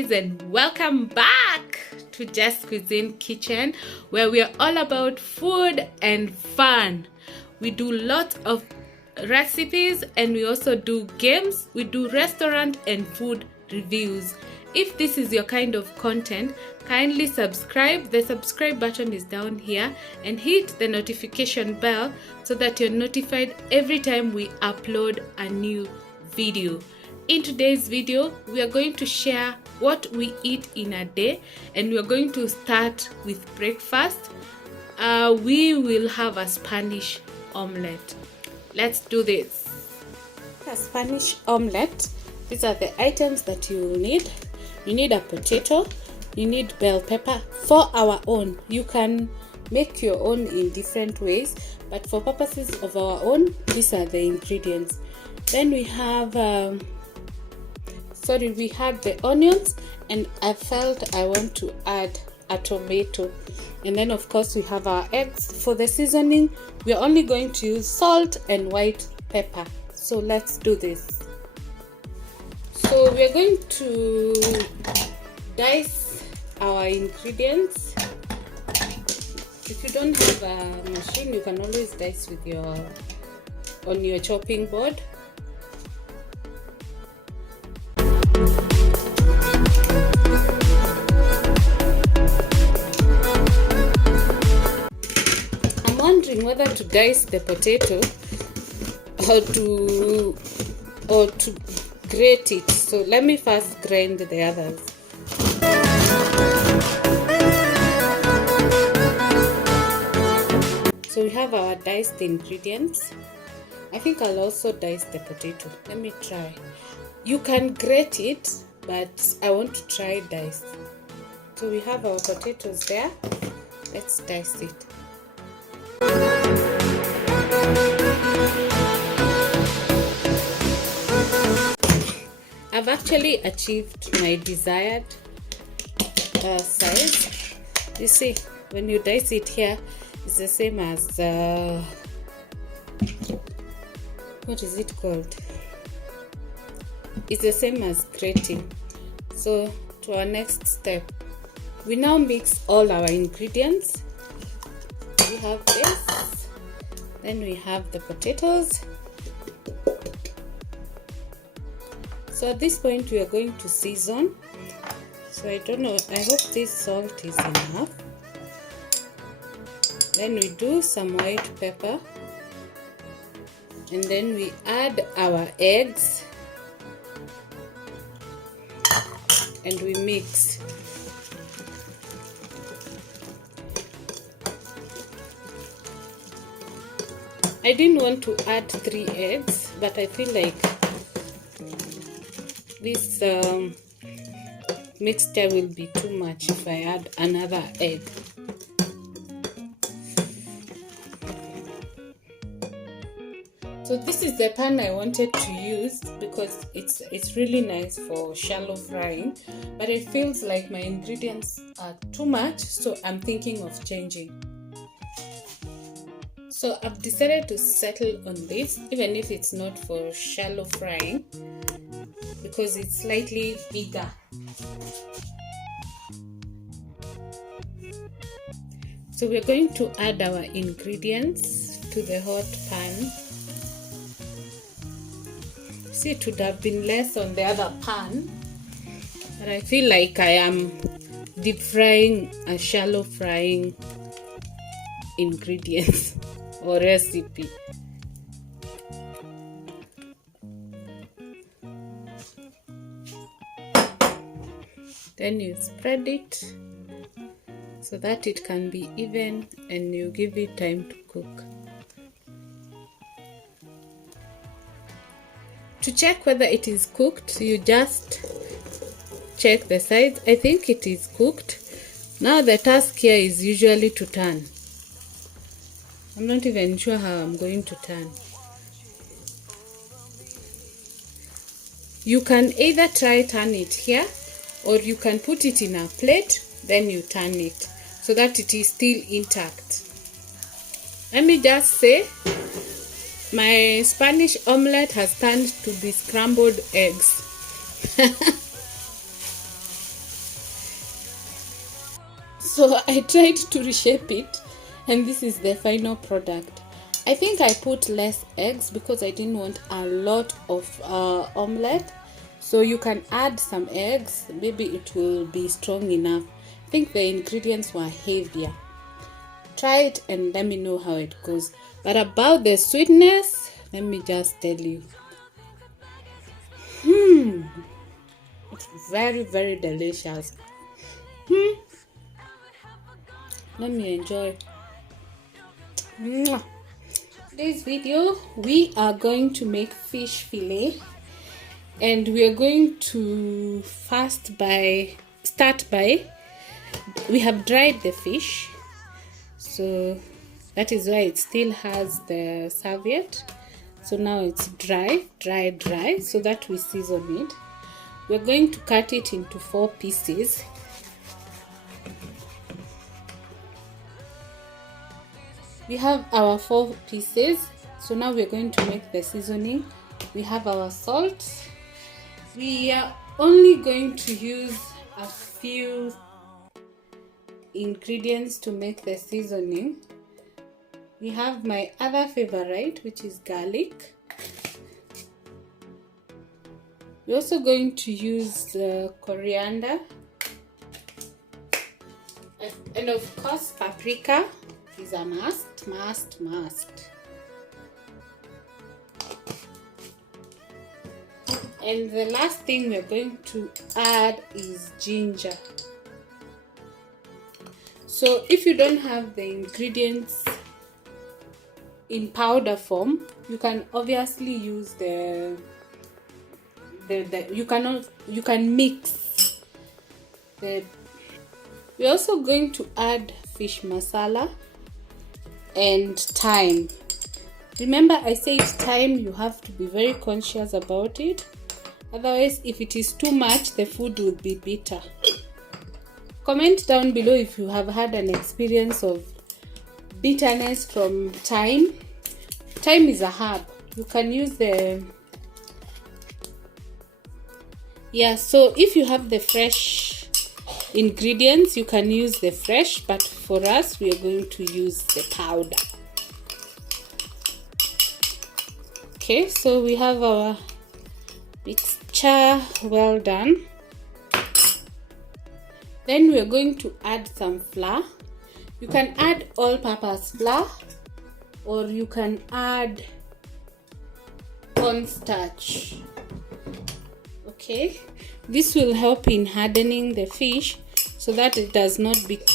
guys, and welcome back to Just Cuisine Kitchen, where we are all about food and fun. We do lots of recipes and we also do games. We do restaurant and food reviews. If this is your kind of content, kindly subscribe. The subscribe button is down here, and hit the notification bell so that you're notified every time we upload a new video. In today's video, we are going to share what we eat in a day, and we are going to start with breakfast. We will have a Spanish omelette. Let's do this. A Spanish omelette. These are the items that you will need. You need a potato. You need bell pepper for our own. You can make your own in different ways, but for purposes of our own, these are the ingredients. Then we have we had the onions, and I felt I want to add a tomato. And then of course we have our eggs. For the seasoning, we are only going to use salt and white pepper. So let's do this. So we are going to dice our ingredients. If you don't have a machine, you can always dice with on your chopping board. I'm wondering whether to dice the potato or to grate it. So let me first grind the others. So we have our diced ingredients. I think I'll also dice the potato. Let me try. You can grate it, but I want to try dice. So we have our potatoes there. Let's dice it. I've actually achieved my desired size. You see, when you dice it here, it's the same as what is it called? It's the same as grating. So to our next step, we now mix all our ingredients. We have this, then we have the potatoes. So at this point we are going to season. So I don't know, I hope this salt is enough. Then we do some white pepper, and then we add our eggs and we mix. I didn't want to add 3 eggs, but I feel like this mixture will be too much if I add another egg. So this is the pan I wanted to use because it's really nice for shallow frying, but it feels like my ingredients are too much, so I'm thinking of changing. So I've decided to settle on this, even if it's not for shallow frying, because it's slightly bigger. So we're going to add our ingredients to the hot pan. See, it would have been less on the other pan, but I feel like I am deep frying a shallow frying ingredients or recipe. Then you spread it so that it can be even, and you give it time to cook. To check whether it is cooked, you just check the sides. I think it is cooked. Now the task here is usually to turn. I'm not even sure how I'm going to turn. You can either try turn it here, or you can put it in a plate, then you turn it so that it is still intact. Let me just say, my Spanish omelette has turned to be scrambled eggs. So I tried to reshape it, and this is the final product. I think I put less eggs because I didn't want a lot of omelette. So you can add some eggs, maybe it will be strong enough. I think the ingredients were heavier. Try it and let me know how it goes. But about the sweetness, let me just tell you. It's very, very delicious. Let me enjoy. Today's video, we are going to make fish fillet, and we are going to start by we have dried the fish, so that is why it still has the serviette. So now it's dry, so that we season it. We're going to cut it into 4 pieces. We have our 4 pieces, so now we're going to make the seasoning. We have our salt. We are only going to use a few ingredients to make the seasoning. We have my other favorite, which is garlic. We're also going to use coriander, and of course paprika is a must. And the last thing we're going to add is ginger. So if you don't have the ingredients in powder form, you can obviously use you can mix the. We're also going to add fish masala and thyme. Remember, I said thyme, you have to be very conscious about it. Otherwise, if it is too much, the food will be bitter. Comment down below if you have had an experience of bitterness from thyme. Thyme is a herb. You can use so if you have the fresh ingredients, you can use the fresh, but for us, we are going to use the powder. Okay, so we have our mixture well done. Then we are going to add some flour. You can add all-purpose flour, or you can add cornstarch. Okay, this will help in hardening the fish so that it does not stick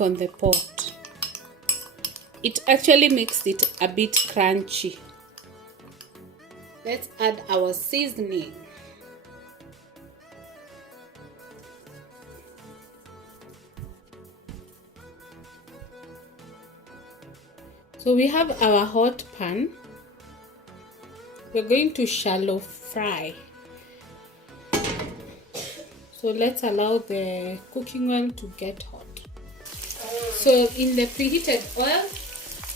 on the pot. It actually makes it a bit crunchy. Let's add our seasoning. So we have our hot pan. We're going to shallow fry. So let's allow the cooking oil to get hot. So in the preheated oil,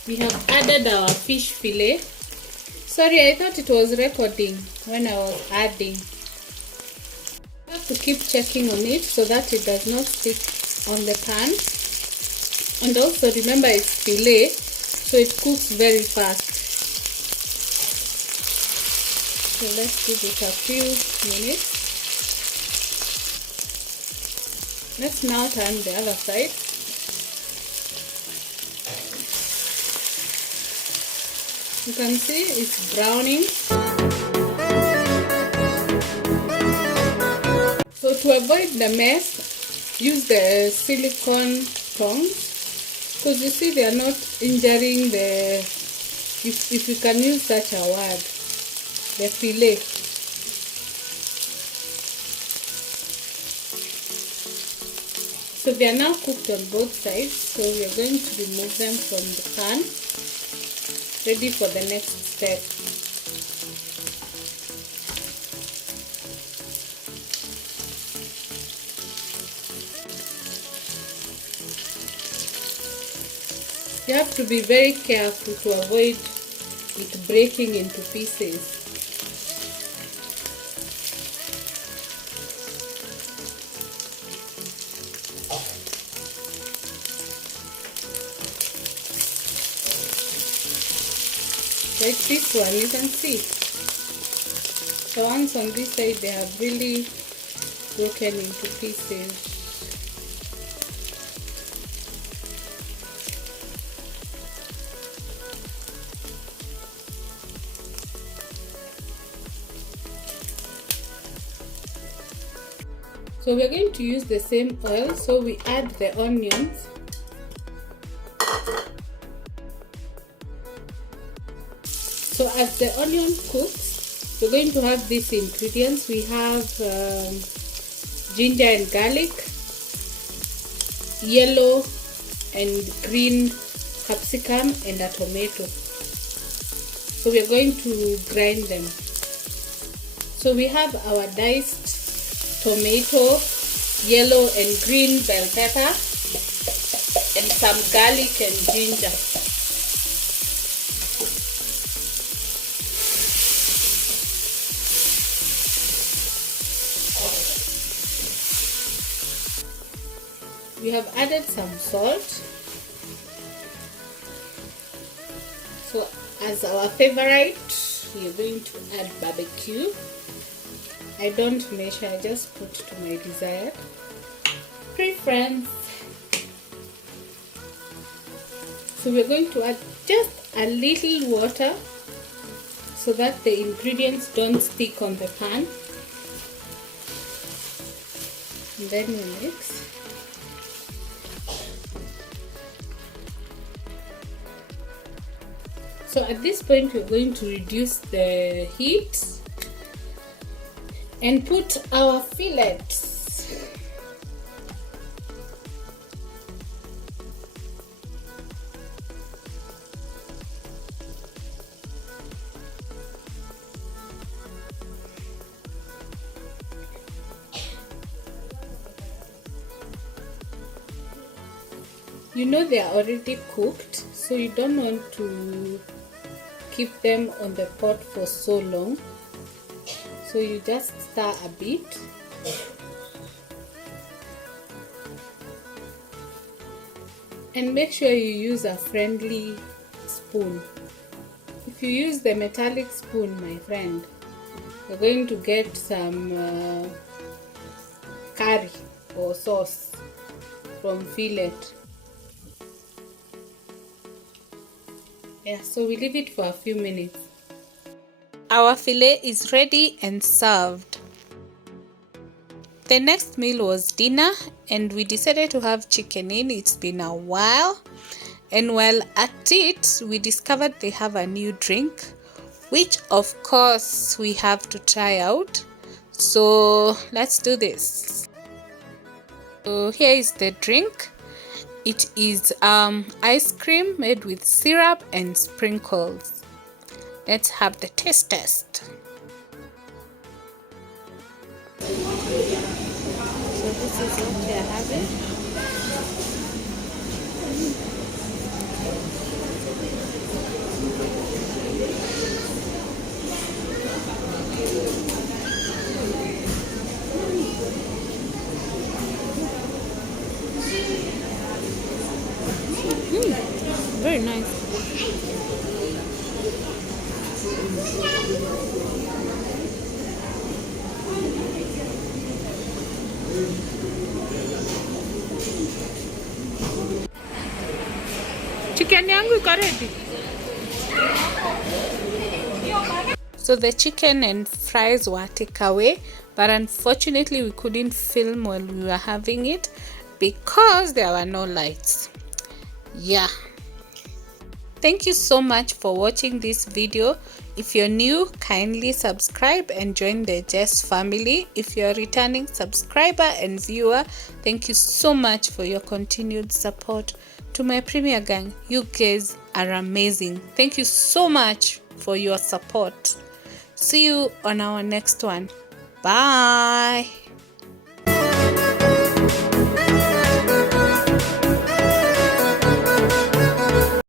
we have added our fish fillet. Sorry, I thought it was recording when I was adding. You have to keep checking on it so that it does not stick on the pan. And also remember, it's fillet, so it cooks very fast. So let's give it a few minutes. Let's now turn the other side. You can see it's browning. So to avoid the mess, use the silicone tongs, because you see they are not injuring the, if you can use such a word, the fillet. So they are now cooked on both sides, so we are going to remove them from the pan, ready for the next step. You have to be very careful to avoid it breaking into pieces. Like this one, you can see the ones on this side, they have really broken into pieces. So we're going to use the same oil, so we add the onions. So as the onion cooks, we're going to have these ingredients. We have ginger and garlic, yellow and green capsicum, and a tomato. So we're going to grind them. So we have our diced tomato, yellow and green bell pepper, and some garlic and ginger. We have added some salt. So as our favorite, we are going to add barbecue. I don't measure, I just put to my desired preference. So we're going to add just a little water so that the ingredients don't stick on the pan. And then we mix. So at this point we're going to reduce the heat and put our fillets. You know they are already cooked, so you don't want to keep them on the pot for so long. So you just stir a bit. And make sure you use a friendly spoon. If you use the metallic spoon, my friend, you're going to get some curry or sauce from fillet. Yeah, so we leave it for a few minutes. Our fillet is ready and served. The next meal was dinner, and we decided to have chicken in. It's been a while, and while at it we discovered they have a new drink, which of course we have to try out. So let's do this. So here is the drink. It is ice cream made with syrup and sprinkles. Let's have the taste test. So this is what we are having. Very nice. Chicken yangu iko ready. So the chicken and fries were takeaway, but unfortunately we couldn't film while we were having it because there were no lights. Yeah. Thank you so much for watching this video. If you're new, kindly subscribe and join the Jess family. If you're a returning subscriber and viewer, thank you so much for your continued support. To my Premier Gang, you guys are amazing. Thank you so much for your support. See you on our next one. Bye.